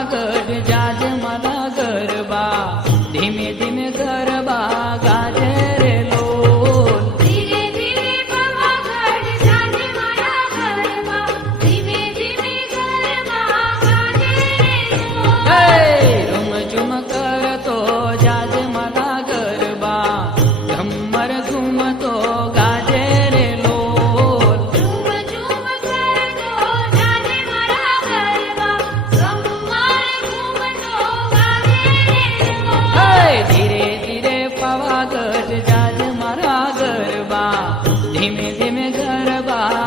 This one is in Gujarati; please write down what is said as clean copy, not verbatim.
પાવાગઢ જાજ મારા ગરબા ધીમે ધીમે ગરબા ગાજે રે લોલ ધીરે ધીરે પાવાગઢ જાજ મારા ગરબા ધીમે ધીમે ગરબા ગાજે રે લોલ હે રૂમ ઝુમ કરતો જાજ મારા ગરબા ઝુમ્મર ઘૂમતો ગાજે રે લોલ ઝૂમ ઝૂમ કરતો જાજે મારા ગરબા ગમ્મર ઘૂમતો ગાજે રે લોલ હે ધીરે ધીરે પાવાગઢ જાજ મારા ગરબા ધીમે ધીમે ગરબા